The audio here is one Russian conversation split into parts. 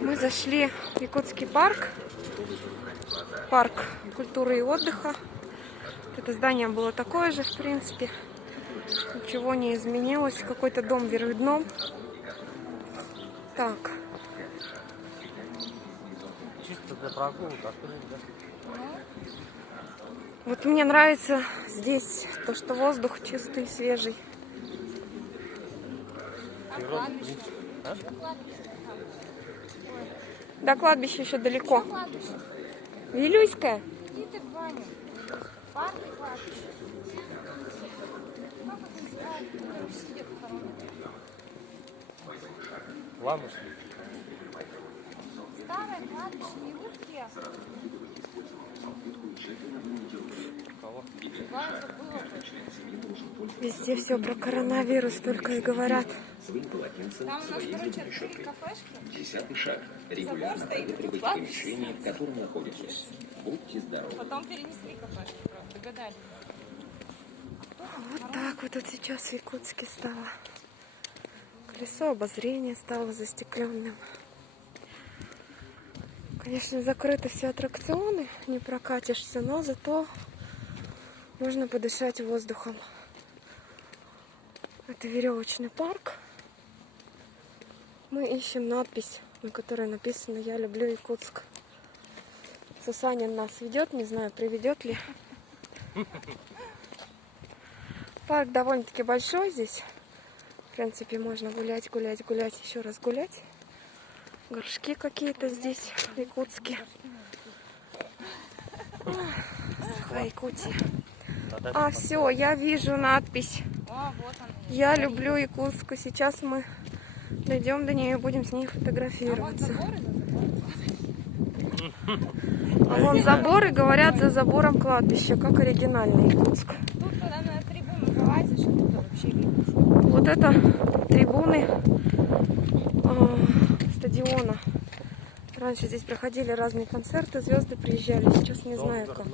Мы зашли в Якутский парк. Парк культуры и отдыха. Это здание было такое же, в принципе. Ничего не изменилось. Какой-то дом вверх дном. Так. Чисто для прогулок, да? Вот мне нравится здесь то, что воздух чистый, свежий. До кладбища еще далеко. Вилюйская. Ладно. Старое кладбище, Якутские. Везде все про коронавирус только и говорят. Там у нас, короче, открыли кафешки. 10-й шаг. Регулярно проветривать помещение, в котором находитесь. Будьте здоровы. Потом перенесли кафешки, правда, догадались. Вот так вот тут сейчас в Якутске стало. Колесо обозрения стало застекленным. Конечно, закрыты все аттракционы, не прокатишься, но зато можно подышать воздухом. Это веревочный парк. Мы ищем надпись, на которой написано «Я люблю Якутск». Сусанин нас ведет, не знаю, приведет ли. Парк довольно-таки большой здесь. В принципе, можно гулять, еще раз гулять. Горшки какие-то здесь в Якутске. Якутия. А, все, я вижу надпись. О, вот он. Я люблю Якутск. Сейчас мы дойдем до нее и будем с ней фотографироваться. А вон заборы, говорят, за забором кладбища, как оригинальный Якутск. Тут, когда на трибуну вылазишь, тут вообще видно. Вот это трибуны стадиона. Раньше здесь проходили разные концерты, звезды приезжали, сейчас не знаю как.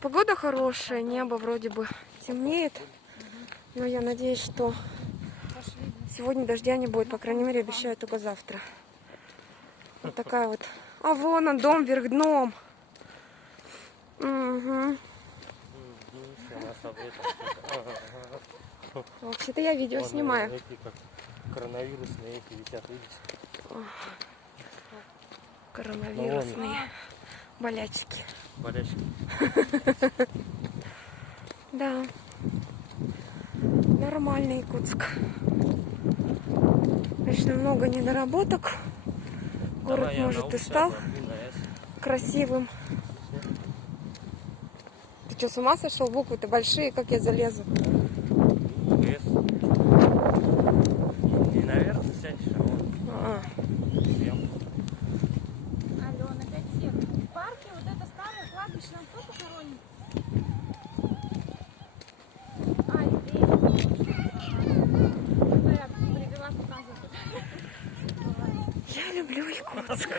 Погода хорошая, небо вроде бы темнеет, но я надеюсь, что сегодня дождя не будет, по крайней мере, обещают только завтра. Вот такая вот. А вон он, дом вверх дном. Угу. Вообще-то я видео снимаю. Эти как коронавирусные эти висят, видите? Коронавирусные болячки. Болячки. Да. Нормальный Якутск. Конечно, много недоработок. Город, Давай, может, и стал красивым. Ты что, с ума сошел? Буквы-то большие, как я залезу? Лес. И наверх сядешь, а вот. Алена, опять всех. В парке вот это старое кладбище нам кто похоронит? Я привела показывать. Я люблю Якутск.